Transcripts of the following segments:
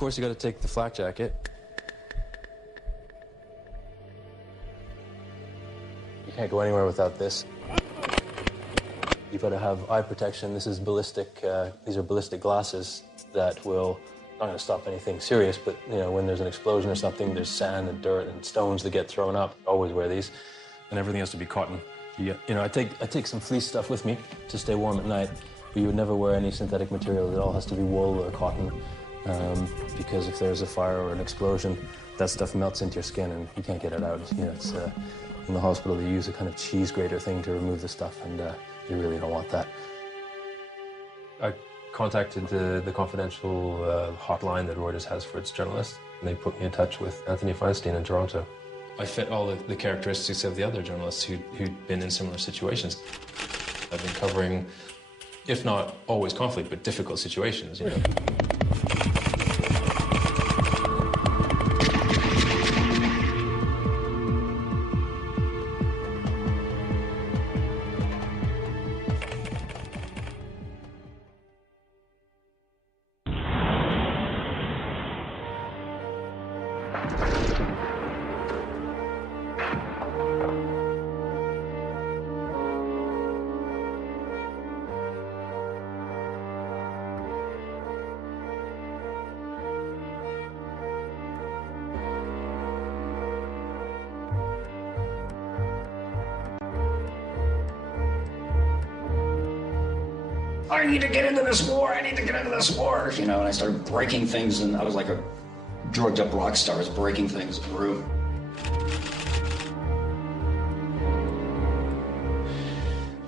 course, you got to take the flak jacket. You can't go anywhere without this. You've got to have eye protection. This is ballistic. These are ballistic glasses that will not going to stop anything serious, but you know, when there's an explosion or something, there's sand and dirt and stones that get thrown up. Always wear these, and everything has to be cotton. You know, I take some fleece stuff with me to stay warm at night, but you would never wear any synthetic material. It all has to be wool or cotton, because if there's a fire or an explosion, that stuff melts into your skin and you can't get it out. You know, it's in the hospital they use a kind of cheese grater thing to remove the stuff, and you really don't want that. I contacted the confidential hotline that Reuters has for its journalists, and they put me in touch with Anthony Feinstein in Toronto. I fit all the characteristics of the other journalists who'd been in similar situations. I've been covering, if not always conflict, but difficult situations, you know. I need to get into this war, I need to get into this war, you know, and I started breaking things, and I was like a drugged up rock star. I was breaking things in the room.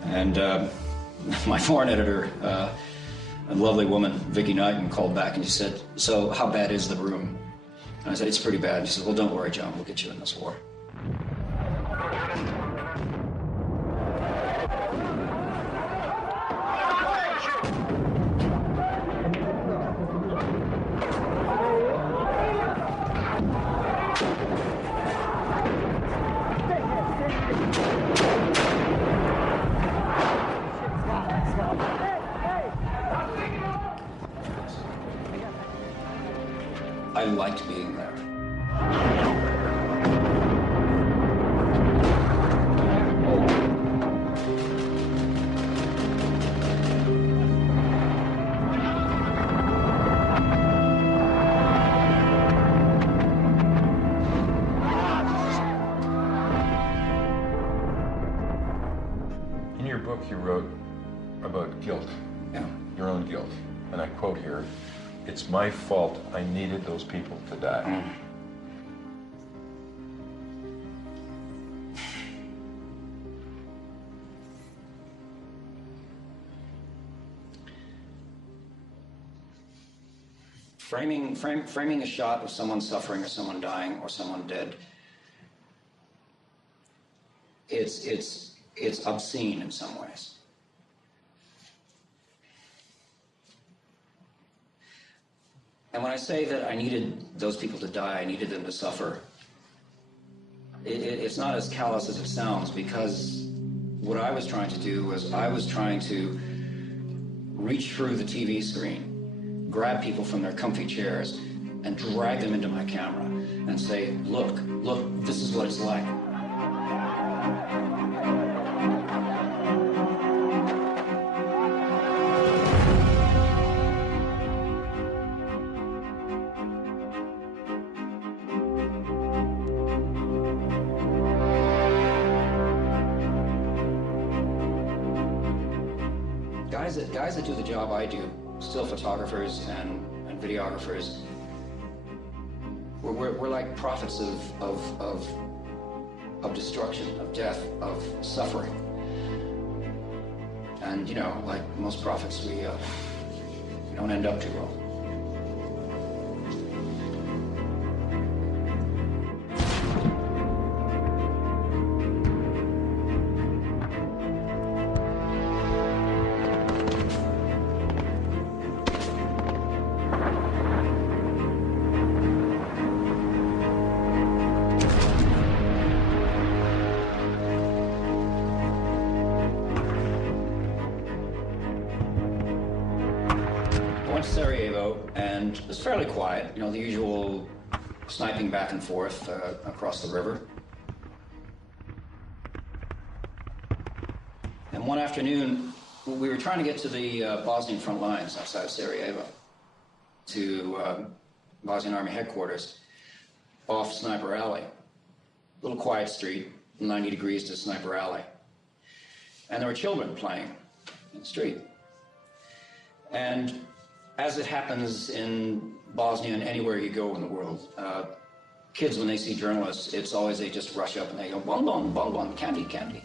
And my foreign editor, a lovely woman, Vicky Knighton, called back and she said, "So how bad is the room?" And I said, "It's pretty bad." She said, "Well, don't worry, John, we'll get you in this war." I liked being there. In your book, you wrote about guilt, Yeah. your own guilt, and I quote here, "It's my fault I needed those people to die." Framing a shot of someone suffering or someone dying or someone dead, it's obscene in some ways. And when I say that I needed those people to die, I needed them to suffer, it's not as callous as it sounds, because what I was trying to do was I was trying to reach through the TV screen, grab people from their comfy chairs, and drag them into my camera and say, look, this is what it's like. Guys that do the job I do, still photographers and videographers, we're like prophets of destruction, of death, of suffering. And you know, like most prophets, we don't end up too well. Sarajevo And it was fairly quiet, you know, the usual sniping back and forth across the river. And one afternoon, we were trying to get to the Bosnian front lines outside of Sarajevo, to Bosnian Army headquarters, off Sniper Alley. Little quiet street, 90 degrees to Sniper Alley. And there were children playing in the street. And as it happens in Bosnia and anywhere you go in the world, kids, when they see journalists, it's always they just rush up and they go, bonbon, bonbon, candy, candy.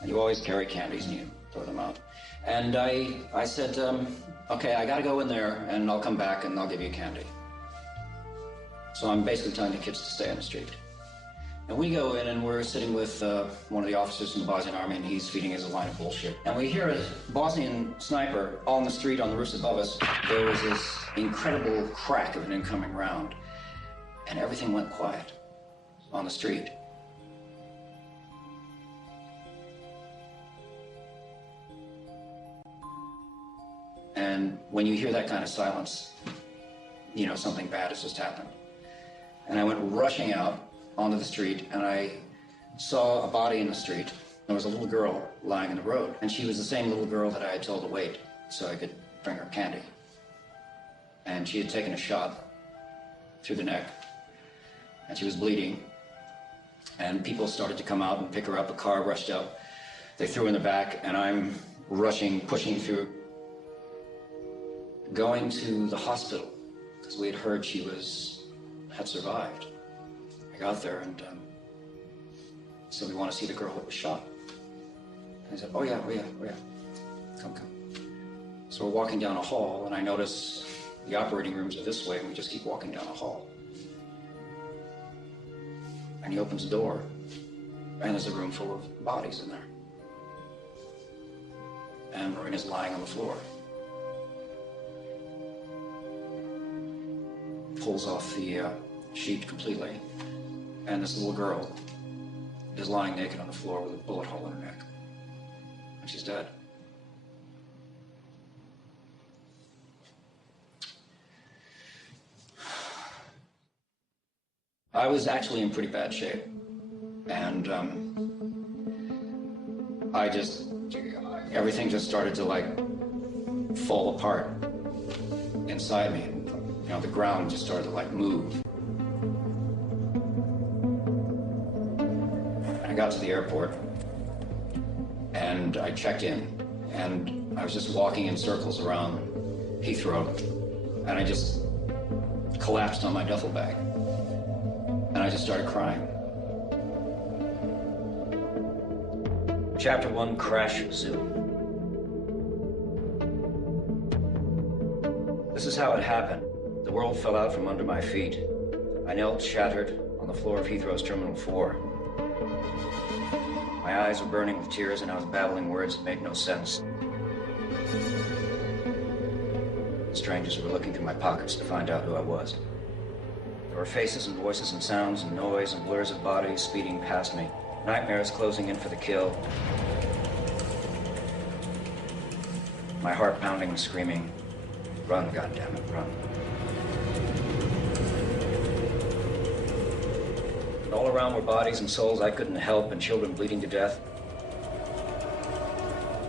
And you always carry candies and you throw them out. And I said, okay, I gotta go in there and I'll come back and I'll give you candy. So I'm basically telling the kids to stay on the street. And we go in and we're sitting with one of the officers from the Bosnian Army, and he's feeding us a line of bullshit. And we hear a Bosnian sniper on the street on the roofs above us. There was this incredible crack of an incoming round, and everything went quiet on the street. And when you hear that kind of silence, you know something bad has just happened. And I went rushing out onto the street, and I saw a body in the street. There was a little girl lying in the road, and she was the same little girl that I had told to wait so I could bring her candy. And she had taken a shot through the neck, and she was bleeding. And people started to come out and pick her up. A car rushed up. They threw her in the back, and I'm rushing, pushing through, going to the hospital, because we had heard she had survived. I got there and said, we want to see the girl that was shot. And I said, oh yeah, come. So we're walking down a hall, and I notice the operating rooms are this way, and we just keep walking down a hall. And he opens the door, and there's a room full of bodies in there. And Marina's lying on the floor. Pulls off the sheet completely, and this little girl is lying naked on the floor with a bullet hole in her neck, and she's dead. I was actually in pretty bad shape, and everything just started to like fall apart inside me. You know, the ground just started to like move. I got to the airport and I checked in, and I was just walking in circles around Heathrow, and I just collapsed on my duffel bag and I just started crying. Chapter 1, Crash Zoo. This is how it happened. The world fell out from under my feet. I knelt shattered on the floor of Heathrow's Terminal 4. My eyes were burning with tears, and I was babbling words that made no sense. The strangers were looking through my pockets to find out who I was. There were faces and voices and sounds and noise and blurs of bodies speeding past me. Nightmares closing in for the kill. My heart pounding and screaming, run, goddammit, run. All around were bodies and souls I couldn't help, and children bleeding to death.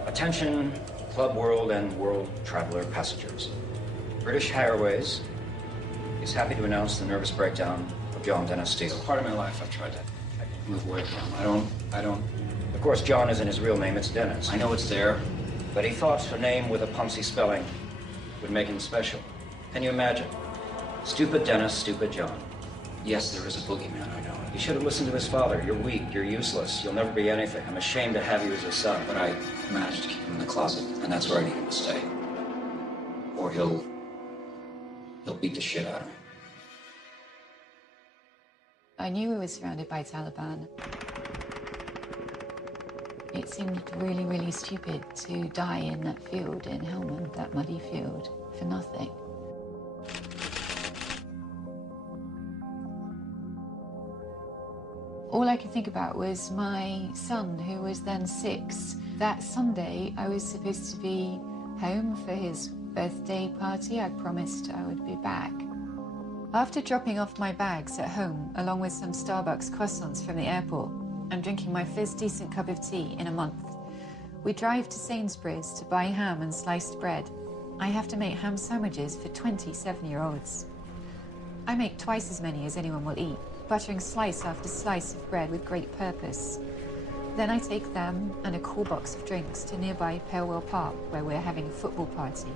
Attention, Club World and World Traveler passengers. British Airways is happy to announce the nervous breakdown of John Dennis Steele. Part of my life I've tried to move away from. I don't. Of course, John isn't his real name, it's Dennis. I know it's there, but he thought a name with a Ponzi spelling would make him special. Can you imagine? Stupid Dennis, stupid John. Yes, there is a boogeyman, I know. You should have listened to his father. You're weak, you're useless, you'll never be anything. I'm ashamed to have you as a son, but I managed to keep him in the closet, and that's where I need him to stay. Or he'll beat the shit out of me. I knew we were surrounded by Taliban. It seemed really, really stupid to die in that field in Helmand, that muddy field, for nothing. All I could think about was my son, who was then 6. That Sunday, I was supposed to be home for his birthday party, I promised I would be back. After dropping off my bags at home, along with some Starbucks croissants from the airport, I'm drinking my first decent cup of tea in a month. We drive to Sainsbury's to buy ham and sliced bread. I have to make ham sandwiches for 27-year-olds. I make twice as many as anyone will eat, buttering slice after slice of bread with great purpose. Then I take them and a cool box of drinks to nearby Palewell Park, where we're having a football party.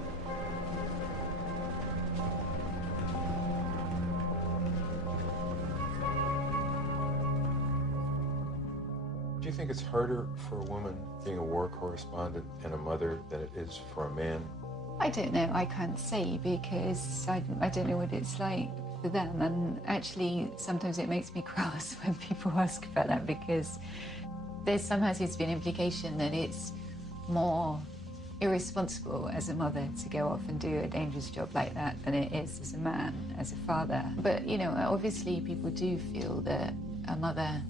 Do you think it's harder for a woman being a war correspondent and a mother than it is for a man? I don't know, I can't say, because I don't know what it's like for them. And actually, sometimes it makes me cross when people ask about that, because there somehow seems to be an implication that it's more irresponsible as a mother to go off and do a dangerous job like that than it is as a man, as a father. But, you know, obviously people do feel that a mother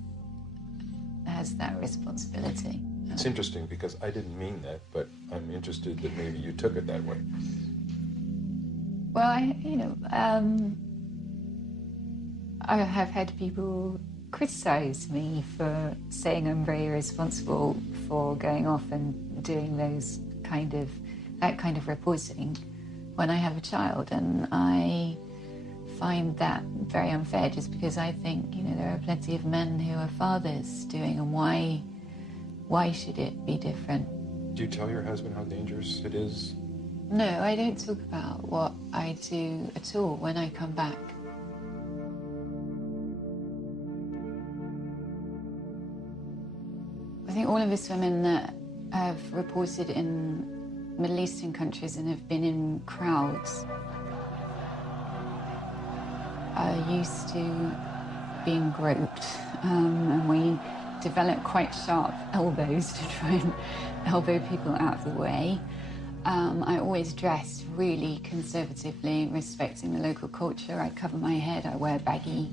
has that responsibility. It's interesting because I didn't mean that, but I'm interested that maybe you took it that way. Well, I have had people criticize me for saying I'm very irresponsible for going off and doing that kind of reporting when I have a child, and I find that very unfair, just because I think, you know, there are plenty of men who are fathers doing, and why should it be different? Do you tell your husband how dangerous it is? No, I don't talk about what I do at all when I come back. I think all of us women that have reported in Middle Eastern countries and have been in crowds are used to being groped, and we develop quite sharp elbows to try and elbow people out of the way. I always dress really conservatively, respecting the local culture. I cover my head, I wear baggy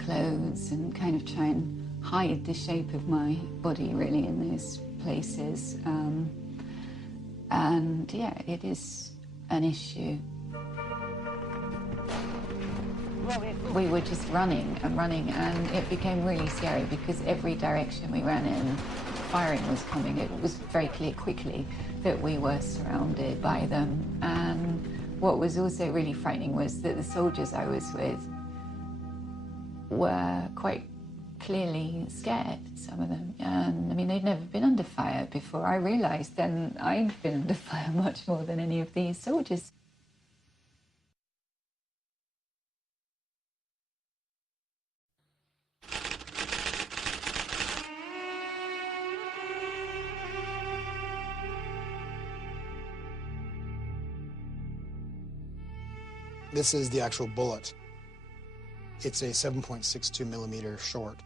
clothes and kind of try and hide the shape of my body really in those places. And yeah, it is an issue. We were just running, and it became really scary because every direction we ran in, firing was coming. It was very clear quickly that we were surrounded by them. And what was also really frightening was that the soldiers I was with were quite clearly scared, some of them. And I mean, they'd never been under fire before. I realized then I'd been under fire much more than any of these soldiers. This is the actual bullet. It's a 7.62 millimeter short,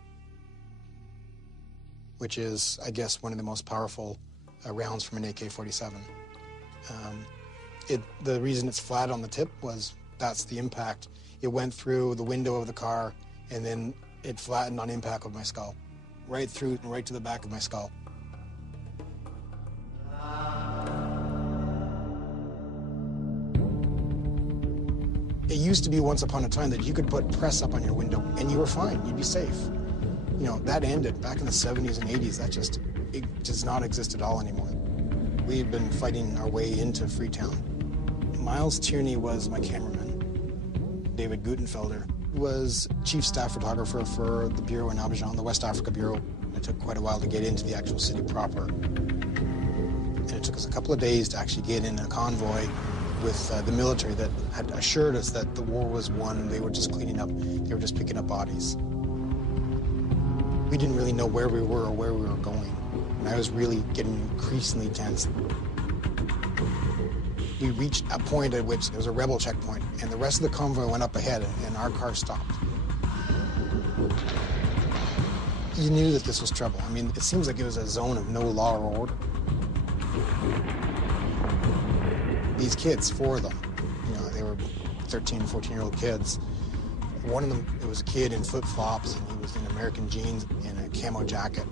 which is, I guess, one of the most powerful rounds from an AK-47. The reason it's flat on the tip was that's the impact. It went through the window of the car, and then it flattened on impact with my skull, right through and right to the back of my skull. It used to be once upon a time that you could put press up on your window and you were fine, you'd be safe. You know, that ended back in the 70s and 80s. It does not exist at all anymore. We've been fighting our way into Freetown. Miles Tierney was my cameraman. David Gutenfelder was chief staff photographer for the bureau in Abidjan, the West Africa Bureau. It took quite a while to get into the actual city proper. And it took us a couple of days to actually get in a convoy with the military that had assured us that the war was won. They were just cleaning up, they were just picking up bodies. We didn't really know where we were or where we were going. And I was really getting increasingly tense. We reached a point at which there was a rebel checkpoint, and the rest of the convoy went up ahead, and our car stopped. You knew that this was trouble. I mean, it seems like it was a zone of no law or order. These kids, 4 of them, you know, they were 13, 14-year-old kids. One of them, it was a kid in flip-flops, and he was in American jeans and a camo jacket.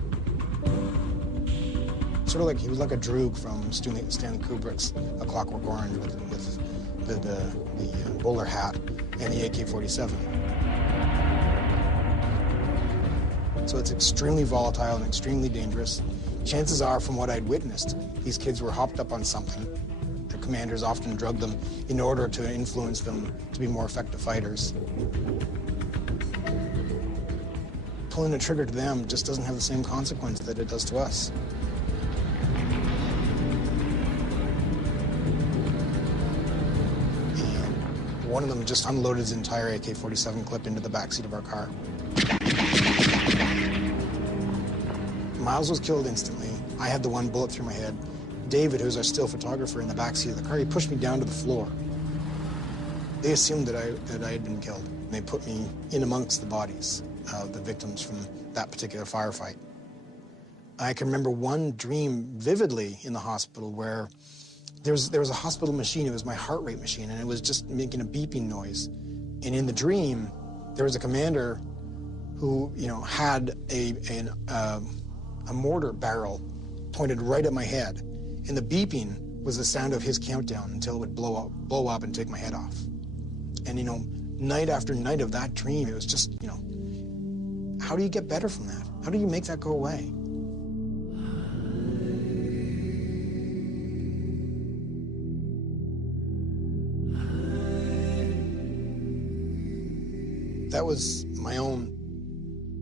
Sort of like he was like a droog from Stanley Kubrick's A Clockwork Orange with the bowler hat and the AK-47. So it's extremely volatile and extremely dangerous. Chances are, from what I'd witnessed, these kids were hopped up on something. Their commanders often drugged them in order to influence them to be more effective fighters. Pulling the trigger to them just doesn't have the same consequence that it does to us. And one of them just unloaded his entire AK-47 clip into the backseat of our car. Miles was killed instantly. I had the one bullet through my head. David, who's our still photographer, in the backseat of the car, he pushed me down to the floor. They assumed that I had been killed. And they put me in amongst the bodies of the victims from that particular firefight. I can remember one dream vividly in the hospital where there was a hospital machine. It was my heart rate machine, and it was just making a beeping noise. And in the dream, there was a commander who, had a mortar barrel pointed right at my head. And the beeping was the sound of his countdown until it would blow up and take my head off. And, night after night of that dream, it was just, how do you get better from that? How do you make that go away? That was my own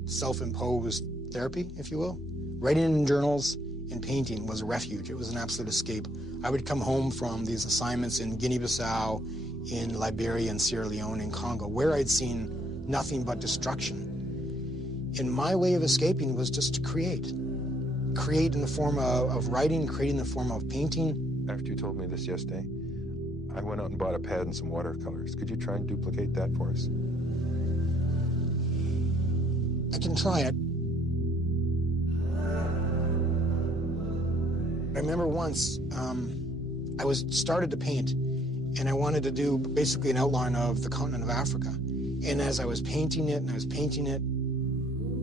self-imposed therapy, if you will. Writing in journals and painting was a refuge. It was an absolute escape. I would come home from these assignments in Guinea-Bissau, in Liberia, and Sierra Leone, and Congo, where I'd seen nothing but destruction. And my way of escaping was just to create. Create in the form of writing, create in the form of painting. After you told me this yesterday, I went out and bought a pad and some watercolors. Could you try and duplicate that for us? I can try it. I remember once, I started to paint, and I wanted to do basically an outline of the continent of Africa. And as I was painting it,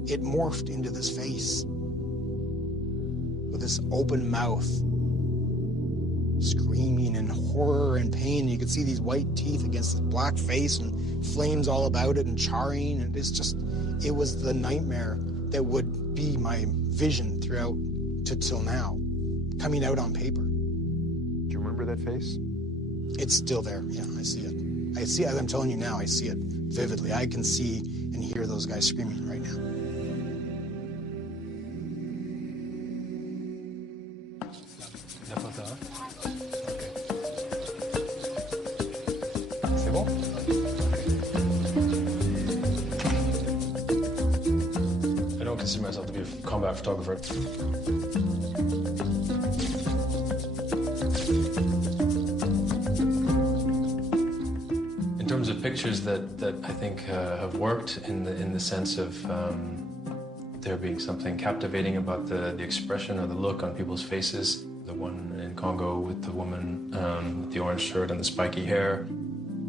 it morphed into this face with this open mouth, screaming in horror and pain. You could see these white teeth against this black face and flames all about it and charring. And it was the nightmare that would be my vision throughout till now, coming out on paper. Do you remember that face? It's still there, yeah, I see it. I see, as I'm telling you now, I see it vividly. I can see and hear those guys screaming right now. C'est bon? I don't consider myself to be a combat photographer. In terms of pictures that I think have worked in the sense of there being something captivating about the expression or the look on people's faces. The one in Congo with the woman with the orange shirt and the spiky hair,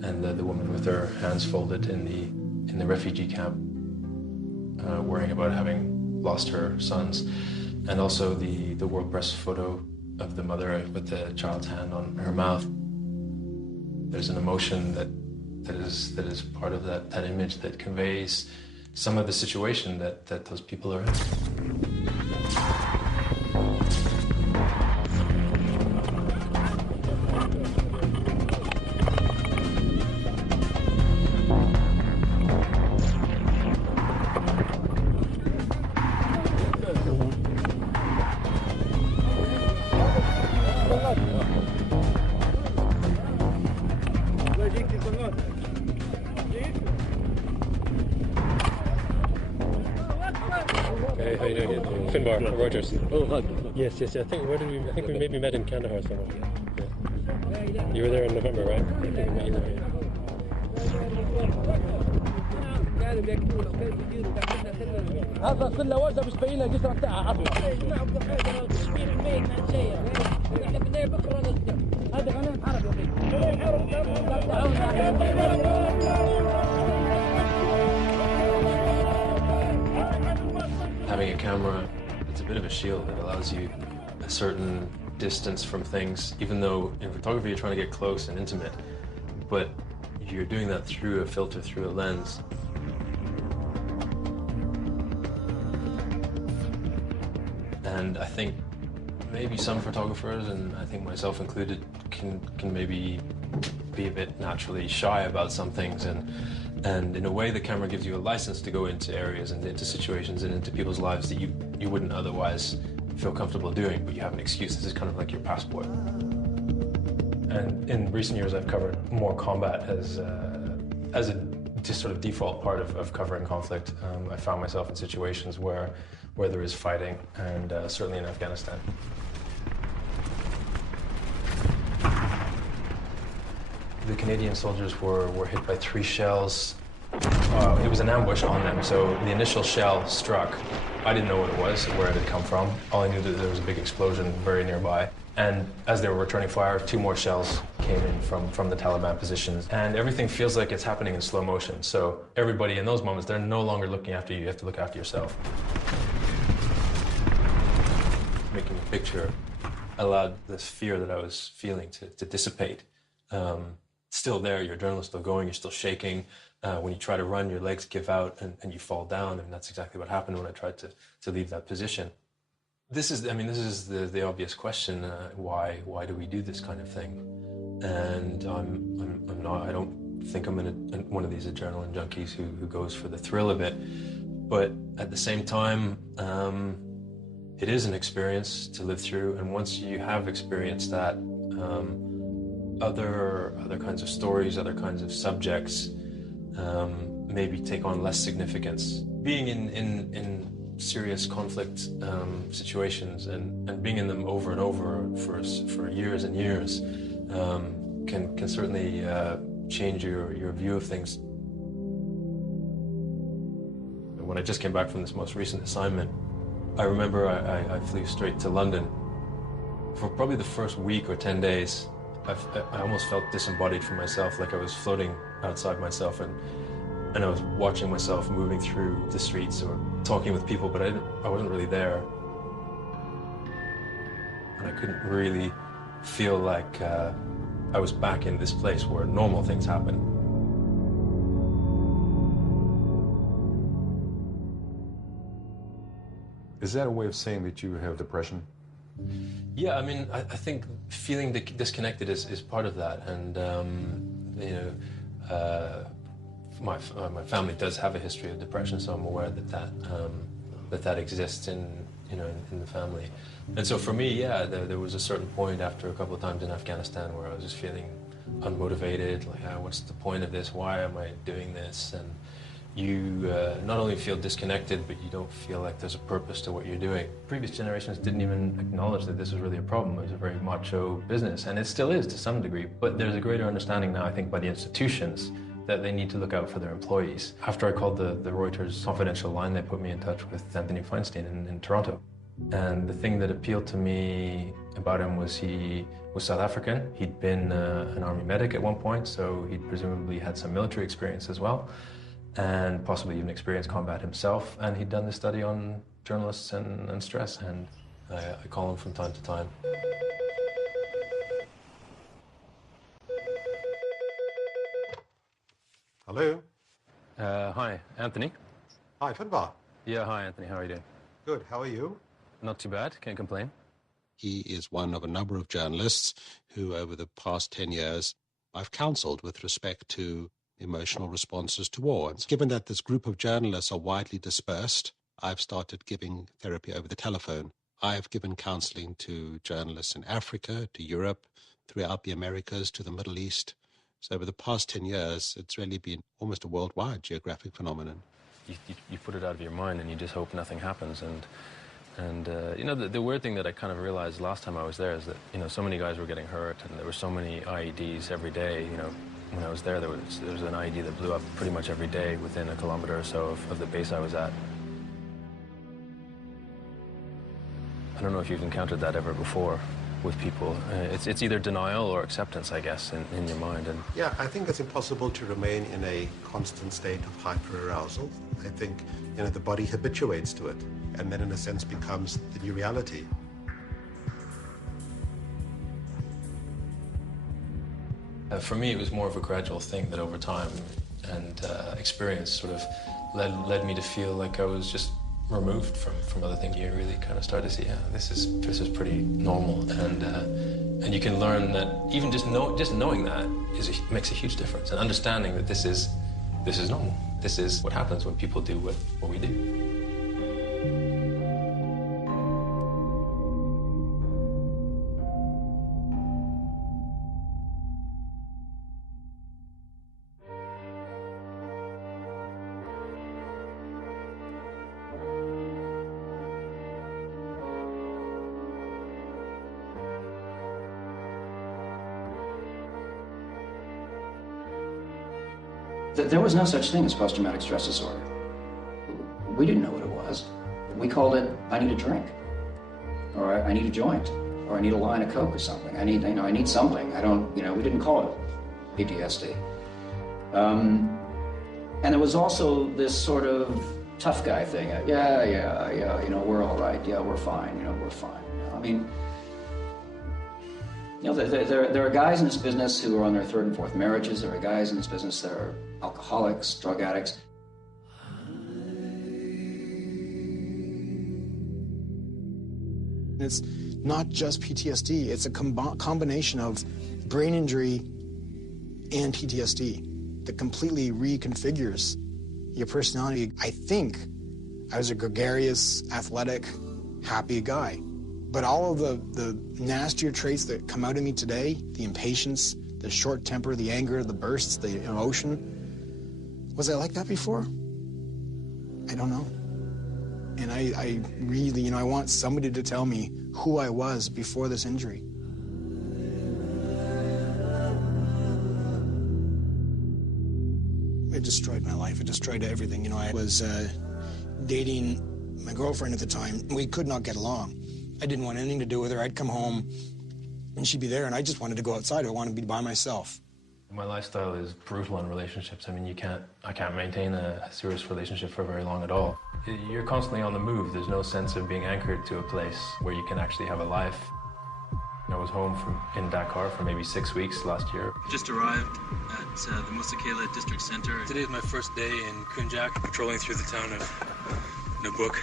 and the woman with her hands folded in the refugee camp, worrying about having lost her sons, and also the world press photo of the mother with the child's hand on her mouth. There's an emotion that is part of that image that conveys some of the situation that those people are in. Hey, how you doing? Finbar, Reuters. Oh, hi. Yes. I think we maybe met in Kandahar somewhere. Yeah. You were there in November, right? I think we met you there. هذا كله وزن مش باين له الجسر بتاعها عبد. احنا بدنا بكره نسجل. هذا قانون عربي. Having a camera, it's a bit of a shield that allows you a certain distance from things, even though in photography you're trying to get close and intimate, but you're doing that through a filter, through a lens. And I think maybe some photographers, and I think myself included, can maybe be a bit naturally shy about some things, and in a way the camera gives you a license to go into areas and into situations and into people's lives that you wouldn't otherwise feel comfortable doing, but you have an excuse. This is kind of like your passport. And in recent years I've covered more combat as a just sort of default part of covering conflict. I found myself in situations where there is fighting, and certainly in Afghanistan. The Canadian soldiers were hit by 3 shells. It was an ambush on them, so the initial shell struck. I didn't know what it was, or where it had come from. All I knew that there was a big explosion very nearby. And as they were returning fire, 2 more shells came in from the Taliban positions. And everything feels like it's happening in slow motion. So everybody in those moments, they're no longer looking after you. You have to look after yourself. Making a picture allowed this fear that I was feeling to dissipate. Still there, your adrenaline's still going, you're still shaking. When you try to run, your legs give out and you fall down, and that's exactly what happened when I tried to leave that position. This is the obvious question, why do we do this kind of thing? And I don't think I'm one of these adrenaline junkies who goes for the thrill of it, but at the same time, it is an experience to live through, and once you have experienced that, other kinds of stories, other kinds of subjects, maybe take on less significance. Being in serious conflict situations and being in them over and over for years and years can certainly change your view of things. When I just came back from this most recent assignment, I remember I flew straight to London. For probably the first week or 10 days, I almost felt disembodied from myself, like I was floating outside myself, and I was watching myself moving through the streets or talking with people, but I wasn't really there. And I couldn't really feel like I was back in this place where normal things happen. Is that a way of saying that you have depression? Yeah, I mean, I think feeling disconnected is part of that, and my family does have a history of depression, so I'm aware that exists in the family. And so for me, yeah, there was a certain point after a couple of times in Afghanistan where I was just feeling unmotivated, like, what's the point of this? Why am I doing this? And you not only feel disconnected, but you don't feel like there's a purpose to what you're doing. Previous generations didn't even acknowledge that this was really a problem. It was a very macho business, and it still is to some degree, but there's a greater understanding now, I think, by the institutions that they need to look out for their employees. After I called the Reuters confidential line, they put me in touch with Anthony Feinstein in Toronto. And the thing that appealed to me about him was he was South African. He'd been an army medic at one point, so he'd presumably had some military experience as well, and possibly even experienced combat himself. And he'd done this study on journalists and stress, and I call him from time to time. Hello? Hi, Anthony. Hi, Finbar. Yeah, hi, Anthony. How are you doing? Good. How are you? Not too bad. Can't complain. He is one of a number of journalists who, over the past 10 years, I've counseled with respect to emotional responses to war. And given that this group of journalists are widely dispersed, I've started giving therapy over the telephone. I've given counseling to journalists in Africa, to Europe, throughout the Americas, to the Middle East. So over the past 10 years, it's really been almost a worldwide geographic phenomenon. You put it out of your mind and you just hope nothing happens. And the weird thing that I kind of realized last time I was there is that, so many guys were getting hurt, and there were so many IEDs every day. When I was there, there was an IED that blew up pretty much every day within a kilometer or so of the base I was at. I don't know if you've encountered that ever before with people. It's either denial or acceptance, I guess, in your mind. And yeah, I think it's impossible to remain in a constant state of hyperarousal. I think, the body habituates to it, and then in a sense becomes the new reality. For me, it was more of a gradual thing that over time and experience sort of led me to feel like I was just removed from other things. You really kind of start to see, yeah, this is pretty normal, and you can learn that even just knowing that makes a huge difference, and understanding that this is normal. This is what happens when people do what we do. There was no such thing as post-traumatic stress disorder. We didn't know what it was. We called it, I need a drink, or I need a joint, or I need a line of Coke or something. I need something. We didn't call it PTSD. And there was also this sort of tough guy thing. We're all right. Yeah, we're fine. We're fine. There are guys in this business who are on their third and fourth marriages. There are guys in this business that are alcoholics, drug addicts. It's not just PTSD. It's a combination of brain injury and PTSD that completely reconfigures your personality. I think I was a gregarious, athletic, happy guy. But all of the nastier traits that come out of me today, the impatience, the short temper, the anger, the bursts, the emotion, was I like that before? I don't know. And I really, I want somebody to tell me who I was before this injury. It destroyed my life. It destroyed everything. I was dating my girlfriend at the time. We could not get along. I didn't want anything to do with her. I'd come home and she'd be there, and I just wanted to go outside. I wanted to be by myself. My lifestyle is brutal in relationships. I can't maintain a serious relationship for very long at all. You're constantly on the move. There's no sense of being anchored to a place where you can actually have a life. I was home in Dakar for maybe 6 weeks last year. Just arrived at the Musikela district center. Today is my first day in Kunjak, patrolling through the town of Nabuk,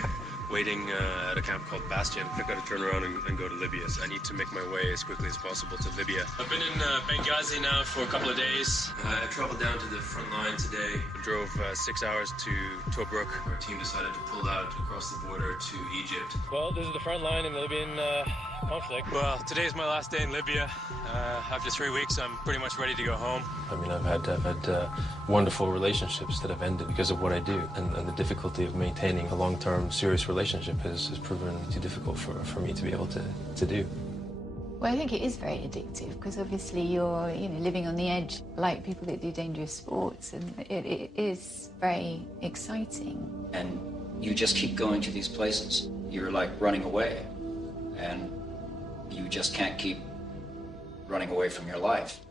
waiting at a camp called Bastion. I've got to turn around and go to Libya, so I need to make my way as quickly as possible to Libya. I've been in Benghazi now for a couple of days. I traveled down to the front line today. I drove 6 hours to Tobruk. Our team decided to pull out across the border to Egypt. Well, this is the front line in the Libyan conflict. Well, today is my last day in Libya. After 3 weeks, I'm pretty much ready to go home. I've had wonderful relationships that have ended because of what I do, and the difficulty of maintaining a long-term, serious relationship has proven too difficult for me to be able to do. Well, I think it is very addictive because obviously you're, living on the edge like people that do dangerous sports, and it is very exciting. And you just keep going to these places. You're like running away, and you just can't keep running away from your life.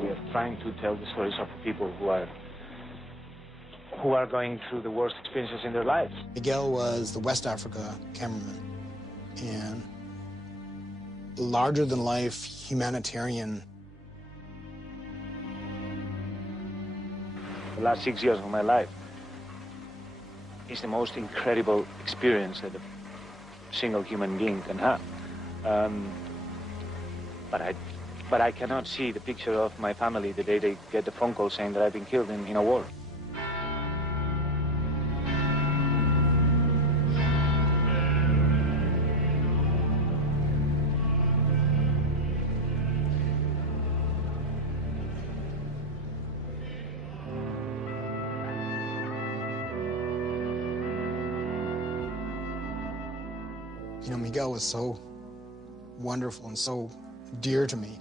We are trying to tell the stories of people who are going through the worst experiences in their lives. Miguel was the West Africa cameraman, and larger-than-life humanitarian. The last 6 years of my life is the most incredible experience that a single human being can have. But I cannot see the picture of my family the day they get the phone call saying that I've been killed in a war. Miguel was so wonderful and so dear to me.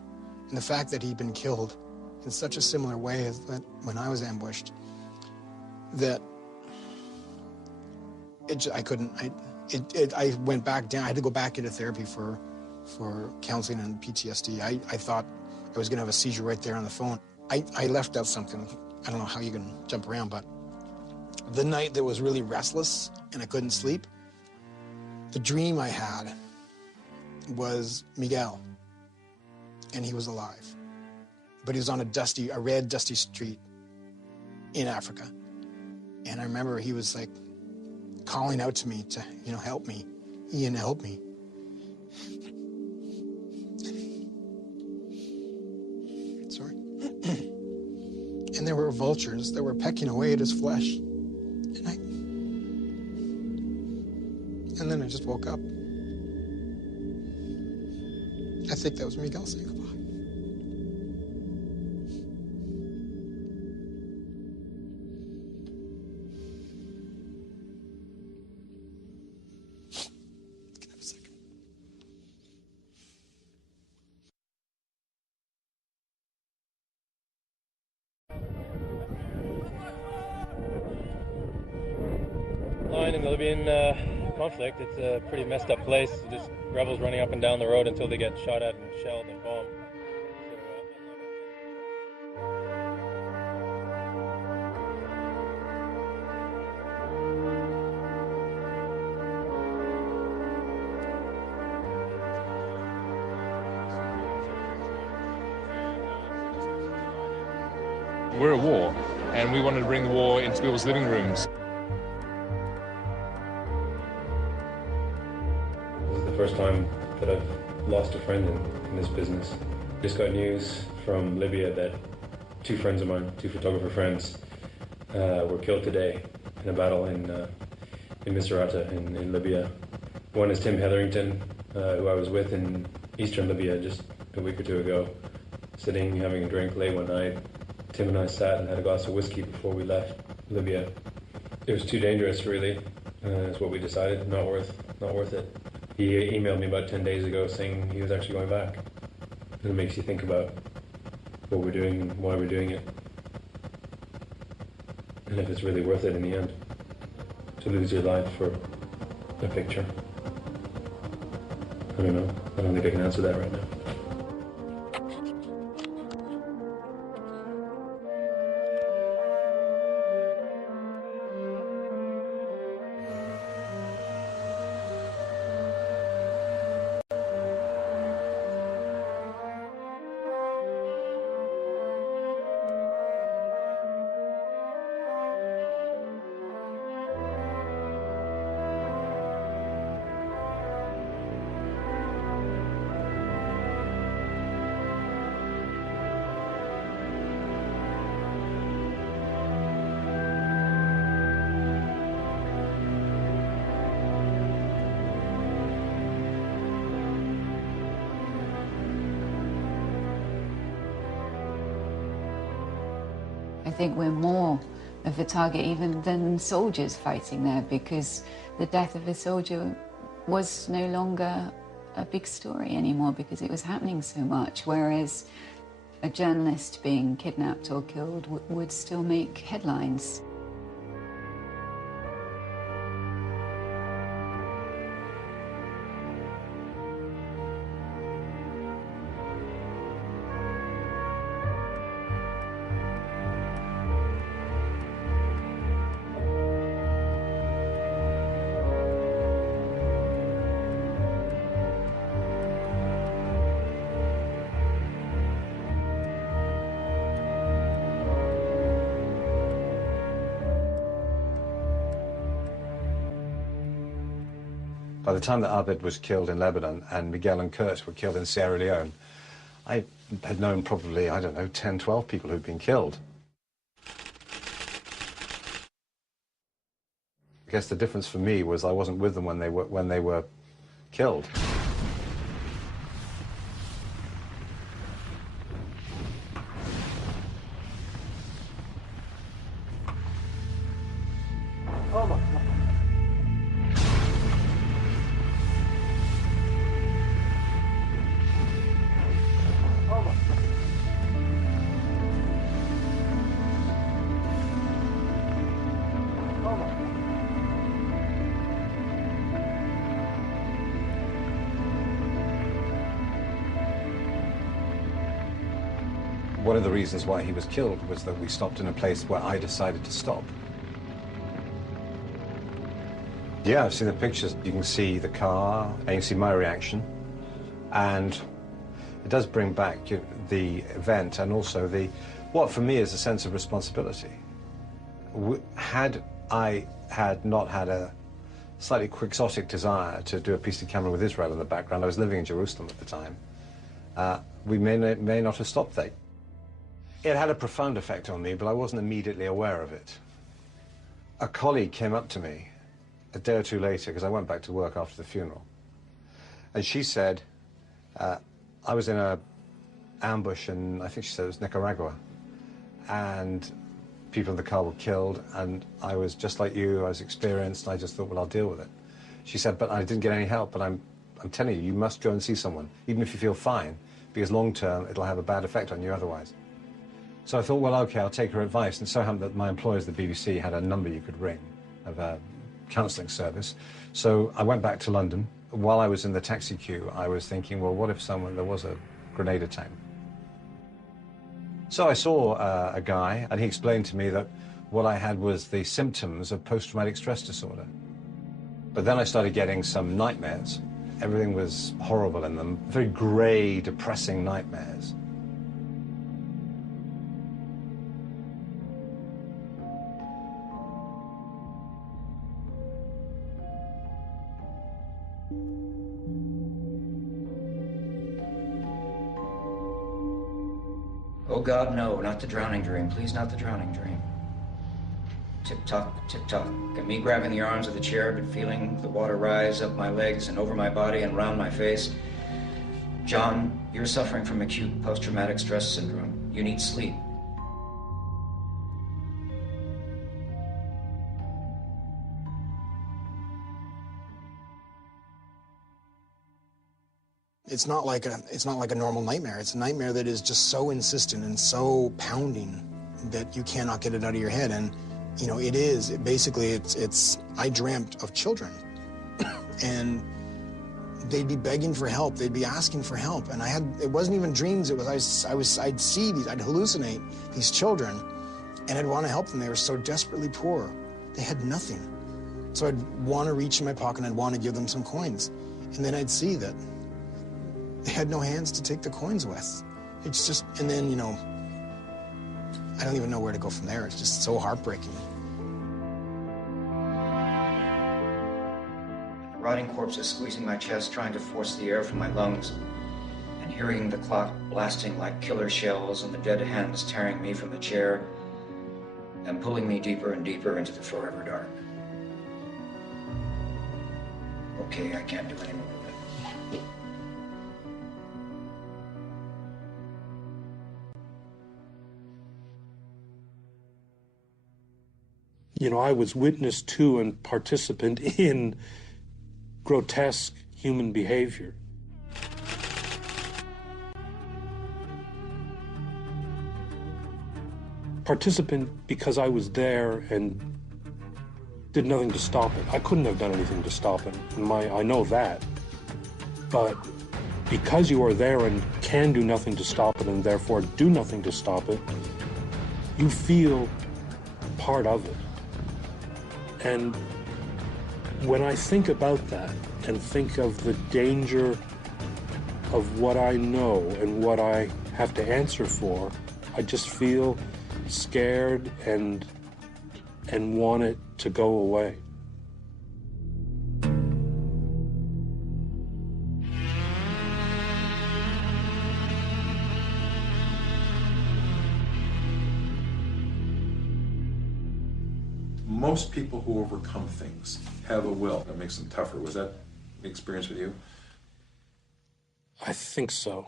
And the fact that he'd been killed in such a similar way as that when I was ambushed, that I went back down. I had to go back into therapy for counseling and PTSD. I thought I was going to have a seizure right there on the phone. I left out something. I don't know how you can jump around, but the night that was really restless and I couldn't sleep, the dream I had was Miguel, and he was alive. But he was on a red, dusty street in Africa. And I remember he was like calling out to me to, help me. Ian, help me. Sorry. And there were vultures that were pecking away at his flesh. And then I just woke up. I think that was Miguel saying goodbye. Can I have a second? Line in the Libyan conflict. It's a pretty messed up place. Just rebels running up and down the road until they get shot at and shelled and bombed. We're at war, and we wanted to bring the war into people's living rooms. First time that I've lost a friend in this business. Just got news from Libya that two friends of mine, two photographer friends, were killed today in a battle in Misrata in Libya. One is Tim Hetherington, who I was with in eastern Libya just a week or two ago, sitting having a drink late one night. Tim and I sat and had a glass of whiskey before we left Libya. It was too dangerous, really. Is what we decided. Not worth it. He emailed me about 10 days ago saying he was actually going back. And it makes you think about what we're doing and why we're doing it. And if it's really worth it in the end, to lose your life for a picture. I don't know. I don't think I can answer that right now. I think we're more of a target even than soldiers fighting there, because the death of a soldier was no longer a big story anymore because it was happening so much, whereas a journalist being kidnapped or killed would still make headlines. By the time that Abed was killed in Lebanon and Miguel and Kurt were killed in Sierra Leone, I had known probably, 10, 12 people who'd been killed. I guess the difference for me was I wasn't with them when they were killed. Oh my God. One of the reasons why he was killed was that we stopped in a place where I decided to stop. Yeah, I've seen the pictures. You can see the car, and you can see my reaction. And it does bring back the event and also what for me is a sense of responsibility. Had I not had a slightly quixotic desire to do a piece of camera with Israel in the background, I was living in Jerusalem at the time, we may not have stopped there. It had a profound effect on me, but I wasn't immediately aware of it. A colleague came up to me a day or two later, because I went back to work after the funeral, and she said, I was in an ambush in, I think she said it was Nicaragua, and people in the car were killed, and I was just like you, I was experienced, and I just thought, well, I'll deal with it. She said, but I didn't get any help, but I'm telling you, you must go and see someone, even if you feel fine, because long-term, it'll have a bad effect on you otherwise. So I thought, well, okay, I'll take her advice, and so happened that my employers, the BBC, had a number you could ring of a counselling service. So I went back to London. While I was in the taxi queue, I was thinking, well, what if there was a grenade attack? So I saw a guy, and he explained to me that what I had was the symptoms of post-traumatic stress disorder. But then I started getting some nightmares. Everything was horrible in them, very grey, depressing nightmares. Oh God, no, not the drowning dream. Please, not the drowning dream. Tick-tock, tick-tock. And me grabbing the arms of the chair, but feeling the water rise up my legs and over my body and round my face. John, you're suffering from acute post-traumatic stress syndrome. You need sleep. It's not like a normal nightmare. It's a nightmare that is just so insistent and so pounding that you cannot get it out of your head. And you know, I dreamt of children and they'd be begging for help. They'd be asking for help. And it wasn't even dreams. It was, I'd see these, I'd hallucinate these children and I'd want to help them. They were so desperately poor. They had nothing. So I'd want to reach in my pocket and I'd want to give them some coins. And then I'd see that they had no hands to take the coins with. It's just, and then, you know, I don't even know where to go from there. It's just so heartbreaking. Rotting corpses squeezing my chest, trying to force the air from my lungs, and hearing the clock blasting like killer shells and the dead hands tearing me from the chair and pulling me deeper and deeper into the forever dark. Okay, I can't do any more of it. You know, I was witness to and participant in grotesque human behavior. Participant because I was there and did nothing to stop it. I couldn't have done anything to stop it. I know that. But because you are there and can do nothing to stop it and therefore do nothing to stop it, you feel part of it. And when I think about that and think of the danger of what I know and what I have to answer for, I just feel scared and want it to go away. Most people who overcome things have a will that makes them tougher. Was that the experience with you? I think so.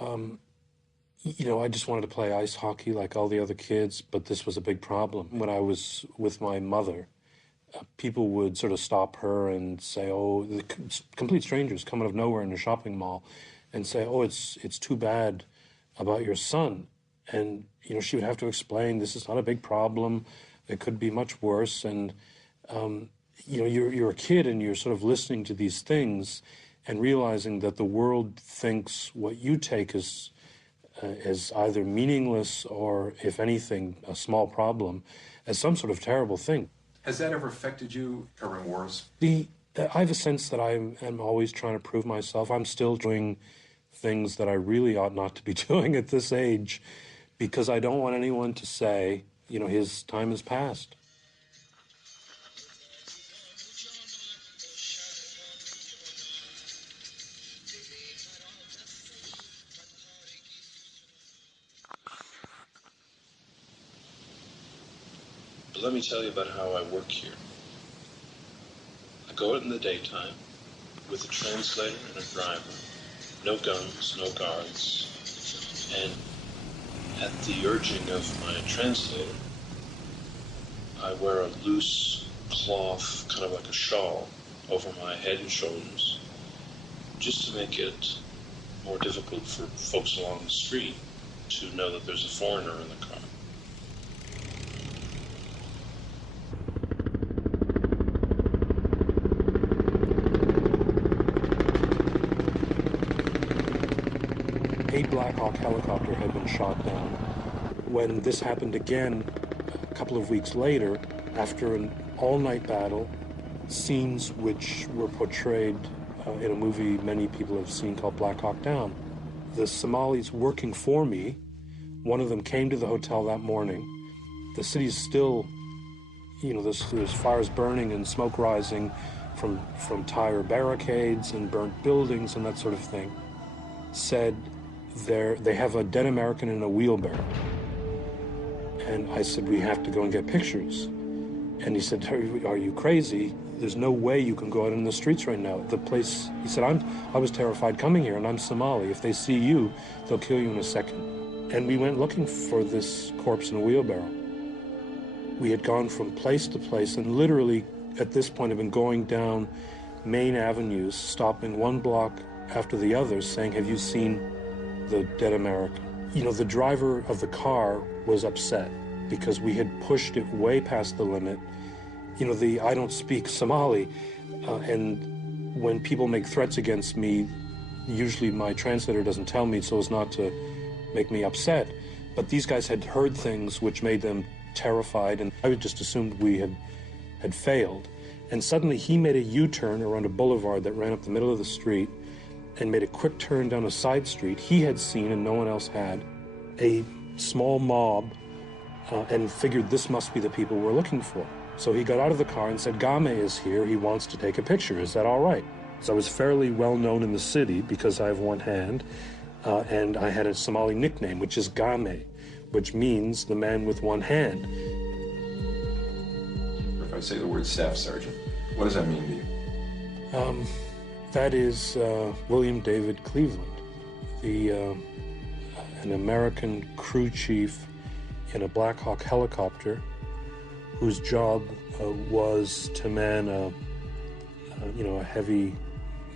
You know, I just wanted to play ice hockey like all the other kids, but this was a big problem. When I was with my mother, people would sort of stop her and say, oh, complete strangers come out of nowhere in a shopping mall and say, oh, it's too bad about your son. And, you know, she would have to explain, this is not a big problem. It could be much worse. And, you know, you're a kid and you're sort of listening to these things and realizing that the world thinks what you take as as either meaningless or, if anything, a small problem, as some sort of terrible thing. Has that ever affected you covering wars? I have a sense that I am always trying to prove myself. I'm still doing things that I really ought not to be doing at this age, because I don't want anyone to say, you know, his time has passed. But let me tell you about how I work here. I go out in the daytime with a translator and a driver. No guns, no guards. And at the urging of my translator, I wear a loose cloth, kind of like a shawl, over my head and shoulders, just to make it more difficult for folks along the street to know that there's a foreigner in the car. A Black Hawk helicopter had been shot down. When this happened again, a couple of weeks later, after an all-night battle, scenes which were portrayed in a movie many people have seen called Black Hawk Down. The Somalis working for me, one of them came to the hotel that morning. The city's still, you know, there's fires burning and smoke rising from tire barricades and burnt buildings and that sort of thing. Said they have a dead American in a wheelbarrow. And I said, we have to go and get pictures. And he said, are you crazy? There's no way you can go out in the streets right now. The place, he said, I was terrified coming here, and I'm Somali. If they see you, they'll kill you in a second. And we went looking for this corpse in a wheelbarrow. We had gone from place to place, and literally, at this point, have been going down main avenues, stopping one block after the other, saying, have you seen the dead American? You know, the driver of the car was upset because we had pushed it way past the limit. You know, I don't speak Somali, and when people make threats against me, usually my translator doesn't tell me so as not to make me upset. But these guys had heard things which made them terrified, and I just assumed we had failed. And suddenly he made a U-turn around a boulevard that ran up the middle of the street and made a quick turn down a side street. He had seen, and no one else had, a small mob and figured this must be the people we're looking for. So he got out of the car and said, Game is here, he wants to take a picture, is that all right? So I was fairly well known in the city because I have one hand, and I had a Somali nickname, which is Game, which means the man with one hand. If I say the word staff sergeant, what does that mean to you? That is William David Cleveland, an American crew chief in a Black Hawk helicopter whose job was to man a heavy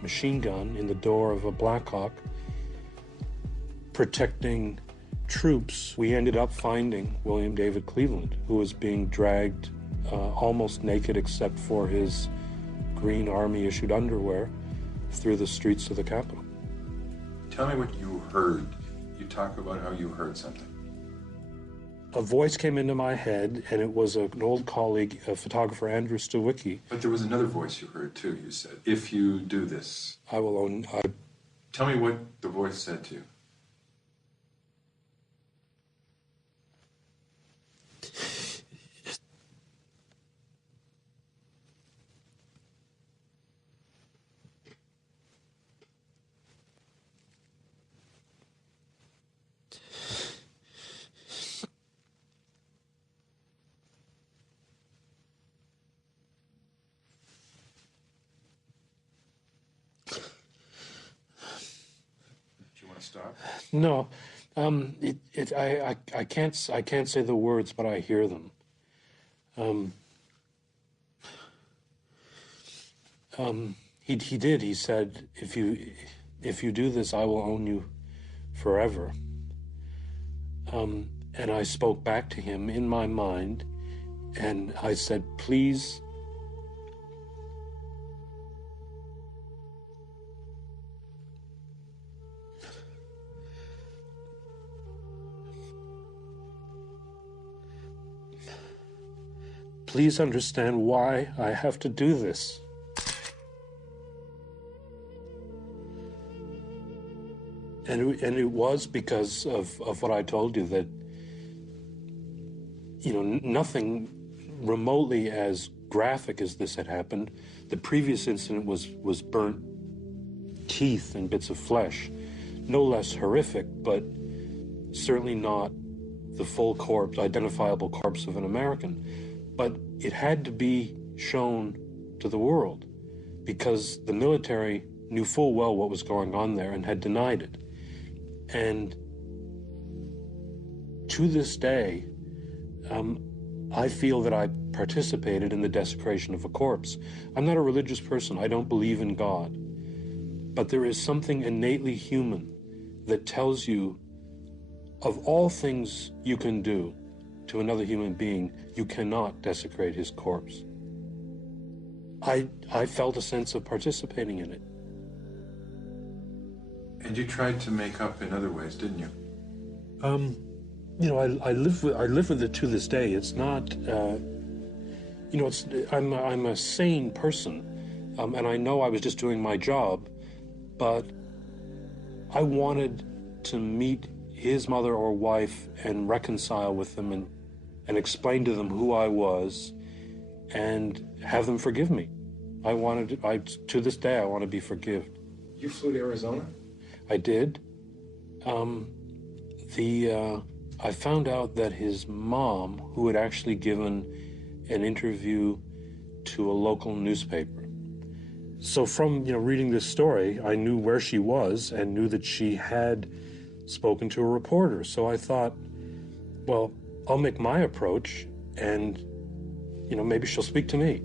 machine gun in the door of a Black Hawk, protecting troops. We ended up finding William David Cleveland, who was being dragged almost naked except for his green army-issued underwear through the streets of the Capitol. Tell me what you heard. You talk about how you heard something. A voice came into my head, and it was an old colleague, a photographer, Andrew Stawicki. But there was another voice you heard, too. You said, if you do this... I will own... Tell me what the voice said to you. Stop? No, I can't say the words, but I hear them. He did. He said, if you do this, I will own you forever. And I spoke back to him in my mind, and I said, please. please understand why I have to do this. And it was because of what I told you, that, you know, nothing remotely as graphic as this had happened. The previous incident was burnt teeth and bits of flesh. No less horrific, but certainly not the full corpse, identifiable corpse of an American. But it had to be shown to the world because the military knew full well what was going on there and had denied it. And to this day, I feel that I participated in the desecration of a corpse. I'm not a religious person. I don't believe in God. But there is something innately human that tells you, of all things you can do to another human being, you cannot desecrate his corpse. I felt a sense of participating in it. And you tried to make up in other ways, didn't you? You know, I live with it to this day. It's not, you know, I'm a sane person, and I know I was just doing my job, but I wanted to meet his mother or wife and reconcile with them and explain to them who I was and have them forgive me. To this day, I want to be forgiven. You flew to Arizona? I did. I found out that his mom, who had actually given an interview to a local newspaper. So from, you know, reading this story, I knew where she was and knew that she had spoken to a reporter. So I thought, well, I'll make my approach and, you know, maybe she'll speak to me.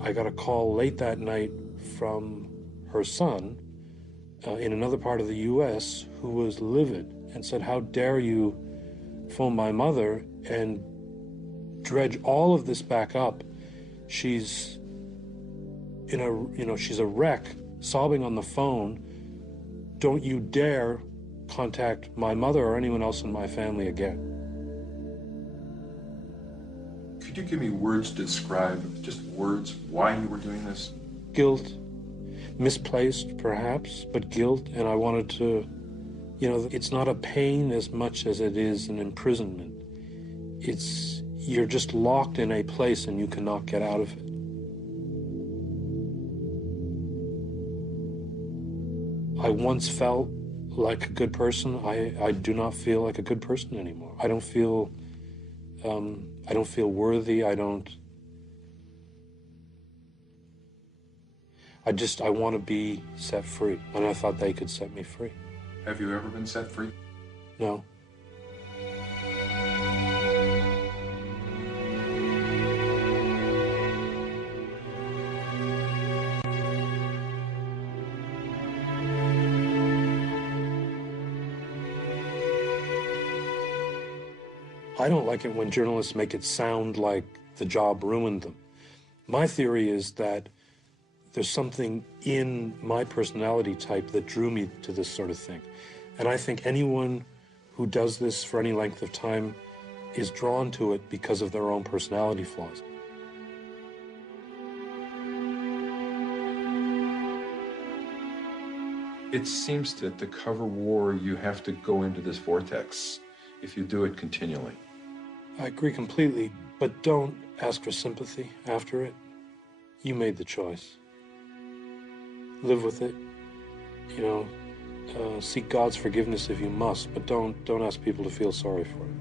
I got a call late that night from her son in another part of the U.S. who was livid and said, "How dare you phone my mother and dredge all of this back up? She's she's a wreck, sobbing on the phone. Don't you dare contact my mother or anyone else in my family again." Could you give me words to describe, just words, why you were doing this? Guilt. Misplaced, perhaps, but guilt. And I wanted to, you know, it's not a pain as much as it is an imprisonment. You're just locked in a place and you cannot get out of it. I once felt like a good person. I do not feel like a good person anymore. I don't feel worthy. I want to be set free, and I thought they could set me free. Have you ever been set free? No. I don't like it when journalists make it sound like the job ruined them. My theory is that there's something in my personality type that drew me to this sort of thing. And I think anyone who does this for any length of time is drawn to it because of their own personality flaws. It seems that to cover war, you have to go into this vortex if you do it continually. I agree completely, but don't ask for sympathy after it. You made the choice. Live with it. You know, seek God's forgiveness if you must, but don't ask people to feel sorry for it.